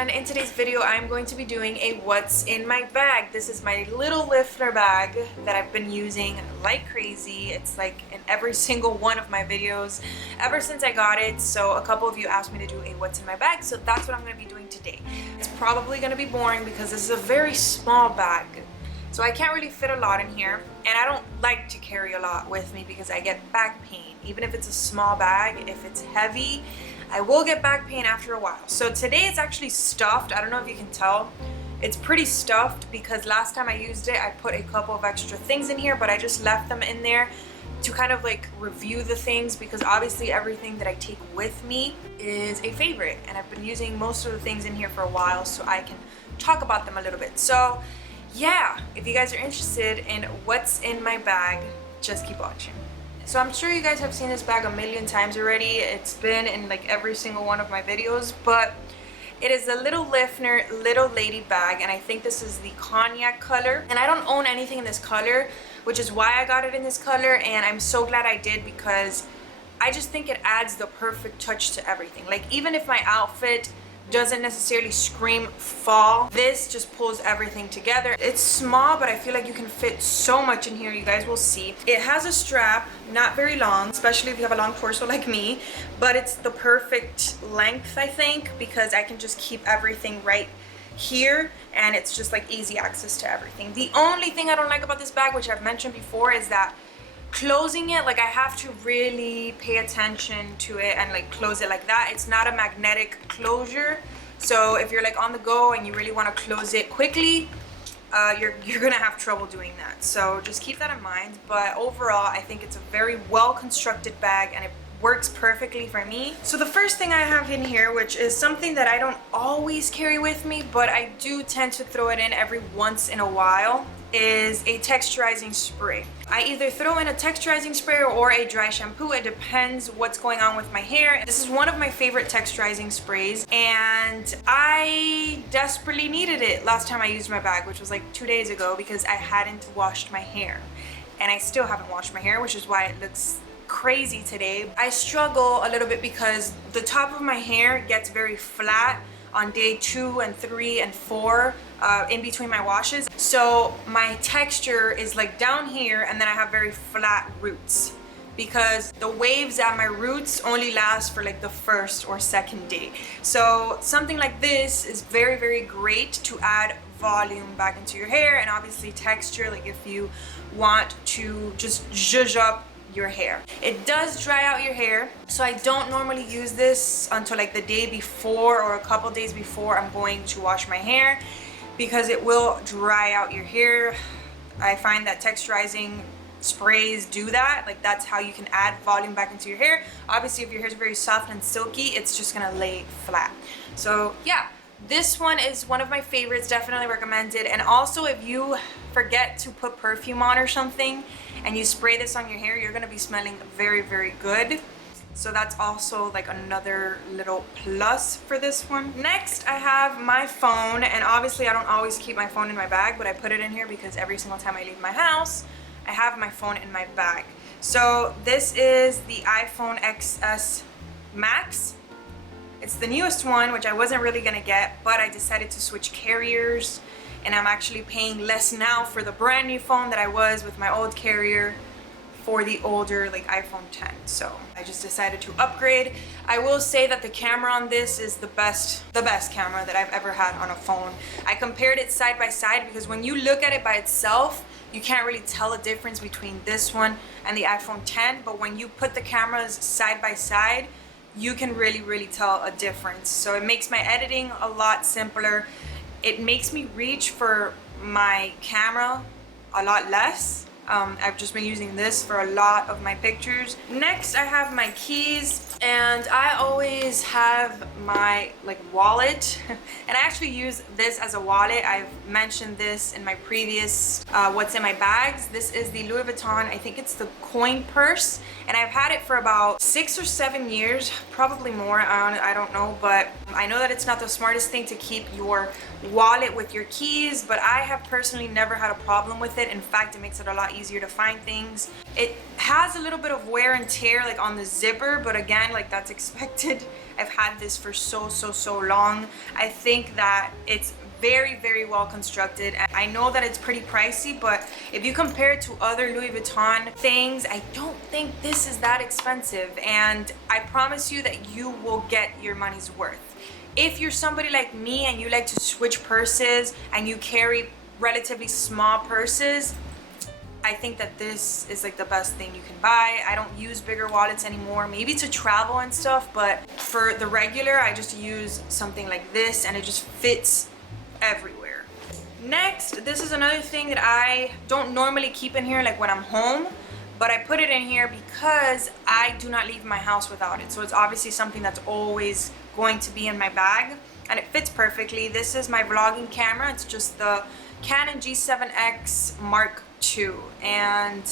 everyone. In today's video I'm going to be doing a what's in my bag. This is my little lifter bag that I've been using like crazy. It's like in every single one of my videos ever since I got it. So a couple of you asked me to do a what's in my bag, so that's what I'm going to be doing today. It's probably going to be boring because this is a very small bag, so I can't really fit a lot in here, and I don't like to carry a lot with me because I get back pain. Even if it's a small bag, if it's heavy, I will get back pain after a while. So today it's actually stuffed. I don't know if you can tell. It's pretty stuffed because last time I used it, I put a couple of extra things in here, but I just left them in there to kind of like review the things, because obviously everything that I take with me is a favorite, and I've been using most of the things in here for a while, so I can talk about them a little bit. So yeah, if you guys are interested in what's in my bag, just keep watching. So I'm sure you guys have seen this bag a million times already. It's been in like every single one of my videos, but it is a little Lifner little lady bag, and I think this is the cognac color, and I don't own anything in this color, which is why I got it in this color, and I'm so glad I did because I just think it adds the perfect touch to everything. Like, even if my outfit doesn't necessarily scream fall, this just pulls everything together. It's small, but I feel like you can fit so much in here. You guys will see. It has a strap, not very long, especially if you have a long torso like me, but it's the perfect length, I think, because I can just keep everything right here, and it's just like easy access to everything. The only thing I don't like about this bag, which I've mentioned before, is that closing it, like, I have to really pay attention to it and like close it like that. It's not a magnetic closure, so if you're like on the go and you really want to close it quickly, you're gonna have trouble doing that. So just keep that in mind. But overall, I think it's a very well constructed bag, and it works perfectly for me. So the first thing I have in here, which is something that I don't always carry with me, but I do tend to throw it in every once in a while, is a texturizing spray. I either throw in a texturizing spray or a dry shampoo. It depends what's going on with my hair. This is one of my favorite texturizing sprays, and I desperately needed it last time I used my bag, which was like 2 days ago, because I hadn't washed my hair, and I still haven't washed my hair, which is why it looks crazy today. I struggle a little bit because the top of my hair gets very flat on day 2 and 3 and 4 in between my washes. So my texture is like down here, and then I have very flat roots because the waves at my roots only last for like the first or second day. So something like this is very, very great to add volume back into your hair, and obviously texture, like if you want to just zhuzh up your hair. It does dry out your hair, so I don't normally use this until like the day before or a couple days before I'm going to wash my hair, because it will dry out your hair. I find that texturizing sprays do that. Like, that's how you can add volume back into your hair. Obviously, if your hair is very soft and silky, it's just gonna lay flat. So yeah, this one is one of my favorites, definitely recommended. And also, if you forget to put perfume on or something and you spray this on your hair, you're gonna be smelling very, very good. So that's also like another little plus for this one. Next, I have my phone, and obviously I don't always keep my phone in my bag, but I put it in here because every single time I leave my house, I have my phone in my bag. So this is the iPhone XS Max. It's the newest one, which I wasn't really gonna get, but I decided to switch carriers, and I'm actually paying less now for the brand new phone that I was with my old carrier for the older like iPhone 10. So I just decided to upgrade. I will say that the camera on this is the best camera that I've ever had on a phone. I compared it side by side because when you look at it by itself, you can't really tell a difference between this one and the iPhone 10, but when you put the cameras side by side, you can really, really tell a difference. So it makes my editing a lot simpler. It makes me reach for my camera a lot less. I've just been using this for a lot of my pictures. Next, I have my keys, and I always have my like wallet, and I actually use this as a wallet. I've mentioned this in my previous what's in my bags. This is the Louis Vuitton, I think it's the coin purse, and I've had it for about 6 or 7 years, probably more. I don't know, but I know that it's not the smartest thing to keep your wallet with your keys, but I have personally never had a problem with it. In fact, it makes it a lot lot easier to find things. It has a little bit of wear and tear like on the zipper, but again, like that's expected. I've had this for so long. I think that it's very well constructed. I know that it's pretty pricey, but if you compare it to other Louis Vuitton things, I don't think this is that expensive, and I promise you that you will get your money's worth. If you're somebody like me and you like to switch purses and you carry relatively small purses, I think that this is like the best thing you can buy. I don't use bigger wallets anymore, maybe to travel and stuff, but for the regular, I just use something like this and it just fits everywhere. Next, this is another thing that I don't normally keep in here like when I'm home, but I put it in here because I do not leave my house without it. So it's obviously something that's always going to be in my bag, and it fits perfectly. This is my vlogging camera. It's just the Canon G7X Mark II, and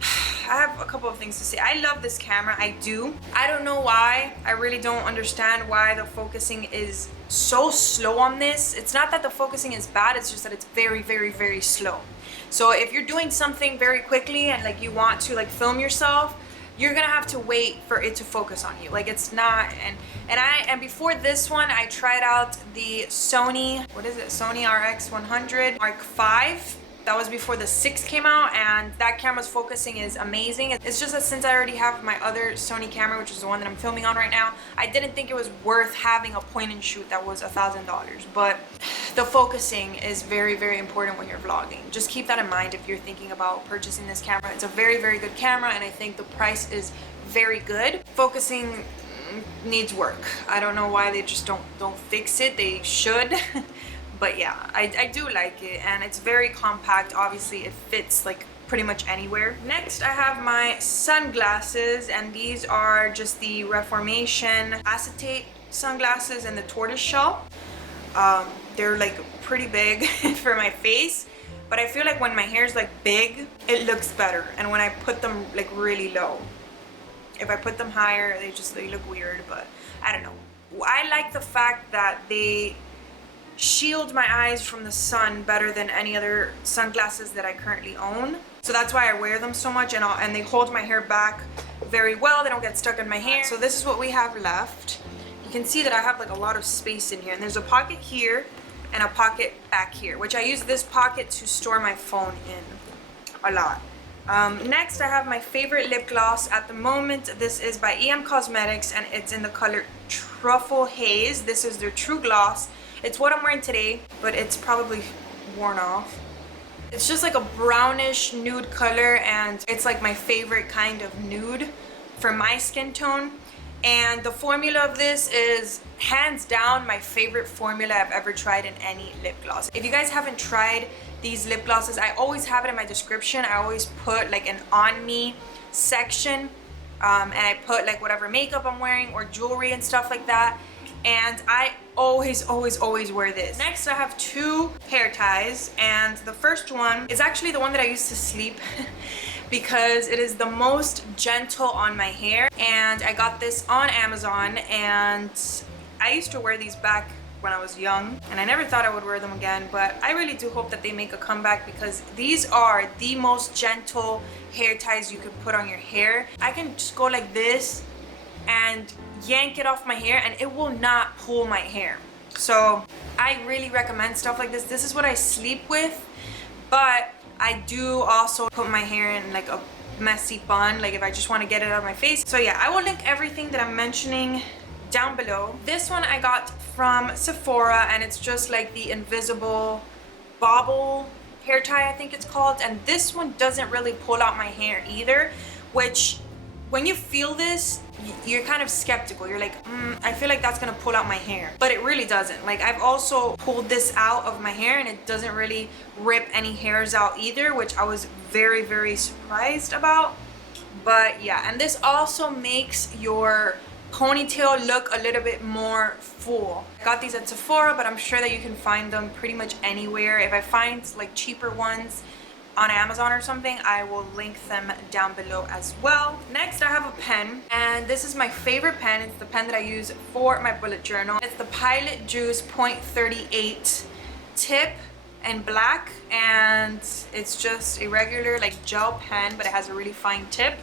I have a couple of things to say. I love this camera, I do. I don't know why. I really don't understand why the focusing is so slow on this. It's not that the focusing is bad, it's just that it's very slow. So if you're doing something very quickly and like you want to like film yourself, you're gonna have to wait for it to focus on you. Like it's not, and before this one, I tried out the Sony, what is it? Sony RX100 Mark V. That was before the 6 came out, and that camera's focusing is amazing. It's just that since I already have my other Sony camera, which is the one that I'm filming on right now, I didn't think it was worth having a point and shoot that was $1,000. But the focusing is very important when you're vlogging. Just keep that in mind if you're thinking about purchasing this camera. It's a very good camera, and I think the price is very good. Focusing needs work. I don't know why they just don't fix it. They should. But yeah, I do like it, and it's very compact. Obviously it fits like pretty much anywhere. Next, I have my sunglasses, and these are just the Reformation acetate sunglasses in the tortoise shell. They're like pretty big for my face, but I feel like when my hair is like big, it looks better, and when I put them like really low. If I put them higher, they look weird, but I don't know. I like the fact that they shield my eyes from the sun better than any other sunglasses that I currently own. So that's why I wear them so much, and they hold my hair back very well. They don't get stuck in my hair. So this is what we have left. You can see that I have like a lot of space in here, and there's a pocket here and a pocket back here, which I use this pocket to store my phone in a lot. Next, I have my favorite lip gloss at the moment. This is by EM Cosmetics, and it's in the color Truffle Haze. This is their True Gloss. It's what I'm wearing today, but it's probably worn off. It's just like a brownish nude color, and it's like my favorite kind of nude for my skin tone. And the formula of this is hands down my favorite formula I've ever tried in any lip gloss. If you guys haven't tried these lip glosses, I always have it in my description. I always put like an on me section, and I put like whatever makeup I'm wearing or jewelry and stuff like that. And I always wear this. Next, I have two hair ties, and the first one is actually the one that I use to sleep because it is the most gentle on my hair, and I got this on Amazon, and I used to wear these back when I was young, and I never thought I would wear them again, but I really do hope that they make a comeback because these are the most gentle hair ties you could put on your hair. I can just go like this and yank it off my hair, and it will not pull my hair. So I really recommend stuff like this. This is what I sleep with, but I do also put my hair in like a messy bun, like if I just want to get it out of my face. So yeah, I will link everything that I'm mentioning down below. This one I got from Sephora, and it's just like the invisible bobble hair tie, I think it's called, and this one doesn't really pull out my hair either, which when you feel this, you're kind of skeptical. You're like, I feel like that's gonna pull out my hair, but it really doesn't. Like, I've also pulled this out of my hair, and it doesn't really rip any hairs out either, which I was very surprised about. But yeah, and this also makes your ponytail look a little bit more full. I got these at Sephora, but I'm sure that you can find them pretty much anywhere. If I find like cheaper ones on Amazon or something, I will link them down below as well. Next, I have a pen, and this is my favorite pen. It's the pen that I use for my bullet journal. It's the Pilot Juice .38 tip, and black, and it's just a regular like gel pen, but it has a really fine tip.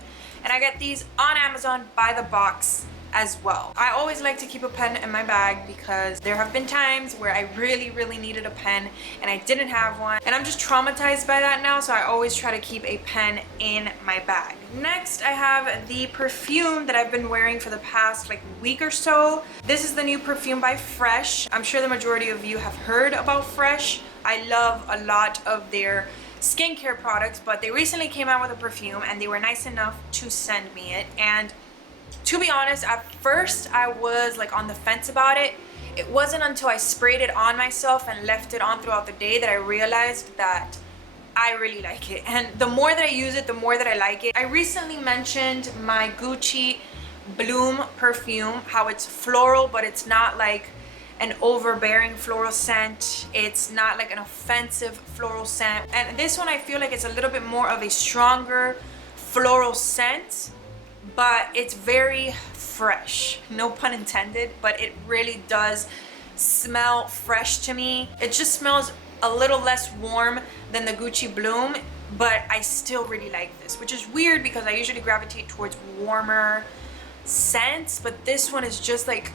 And I get these on Amazon by the box as well. I always like to keep a pen in my bag because there have been times where I really needed a pen and I didn't have one, and I'm just traumatized by that now, so I always try to keep a pen in my bag. Next, I have the perfume that I've been wearing for the past like week or so. This is the new perfume by Fresh. I'm sure the majority of you have heard about Fresh. I love a lot of their skincare products, but they recently came out with a perfume and they were nice enough to send me it. And to be honest, at first I was like on the fence about it. It wasn't until I sprayed it on myself and left it on throughout the day that I realized that I really like it. And the more that I use it, the more that I like it. I recently mentioned my Gucci Bloom perfume, how it's floral, but it's not like an overbearing floral scent. It's not like an offensive floral scent. And this one I feel like it's a little bit more of a stronger floral scent, but it's very fresh, no pun intended, but it really does smell fresh to me. It just smells a little less warm than the Gucci Bloom, but I still really like this, which is weird because I usually gravitate towards warmer scents, but this one is just like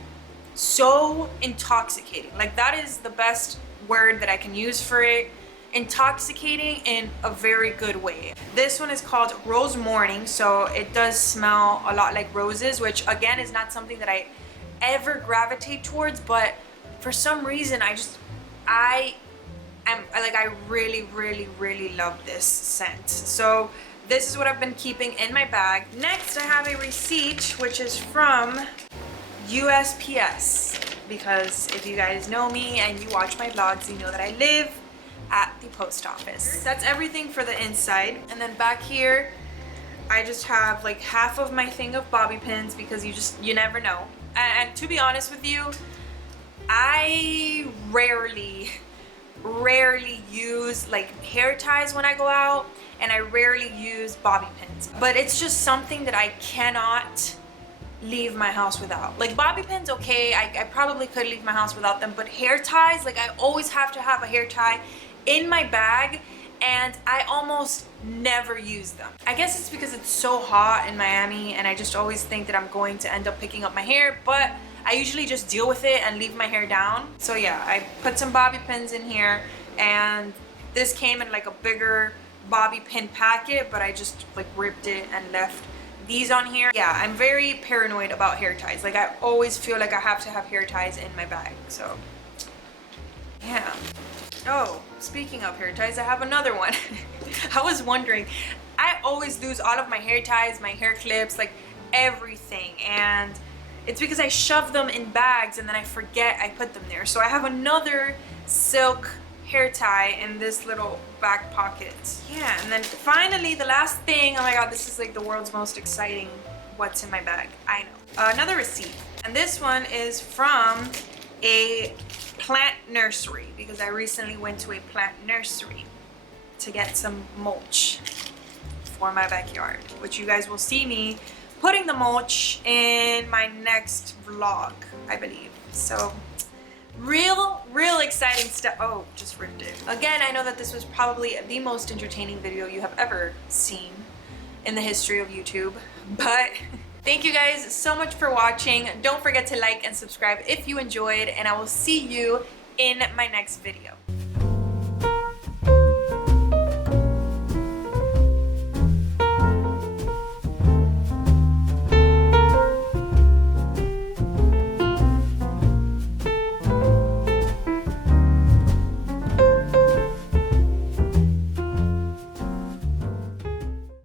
so intoxicating. Like, that is the best word that I can use for it. Intoxicating in a very good way. This one is called Rose Morning, so it does smell a lot like roses, which again is not something that I ever gravitate towards, but for some reason I really love this scent. So this is what I've been keeping in my bag. Next, I have a receipt which is from USPS, because if you guys know me and you watch my vlogs, you know that I live at the post office. That's everything for the inside. And then back here I just have like half of my thing of bobby pins, because you never know. And to be honest with you, I rarely use like hair ties when I go out, and I rarely use bobby pins, but it's just something that I cannot leave my house without. Like, bobby pins, okay, I probably could leave my house without them, but hair ties, like, I always have to have a hair tie in my bag, and I almost never use them. I guess it's because it's so hot in Miami, and I just always think that I'm going to end up picking up my hair, but I usually just deal with it and leave my hair down. So yeah, I put some bobby pins in here, and this came in like a bigger bobby pin packet, but I just like ripped it and left these on here. Yeah, I'm very paranoid about hair ties. Like, I always feel like I have to have hair ties in my bag. So yeah. Oh, speaking of hair ties, I have another one. I was wondering, I always lose all of my hair ties, my hair clips, like everything, and it's because I shove them in bags and then I forget I put them there. So I have another silk hair tie in this little back pocket. Yeah, and then finally the last thing, oh my god, this is like the world's most exciting what's in my bag, I know. Another receipt, and this one is from a plant nursery, because I recently went to a plant nursery to get some mulch for my backyard, which you guys will see me putting the mulch in my next vlog, I believe. So real exciting stuff. Oh, just ripped it again. I know that this was probably the most entertaining video you have ever seen in the history of YouTube, but thank you guys so much for watching. Don't forget to like and subscribe if you enjoyed, and I will see you in my next video.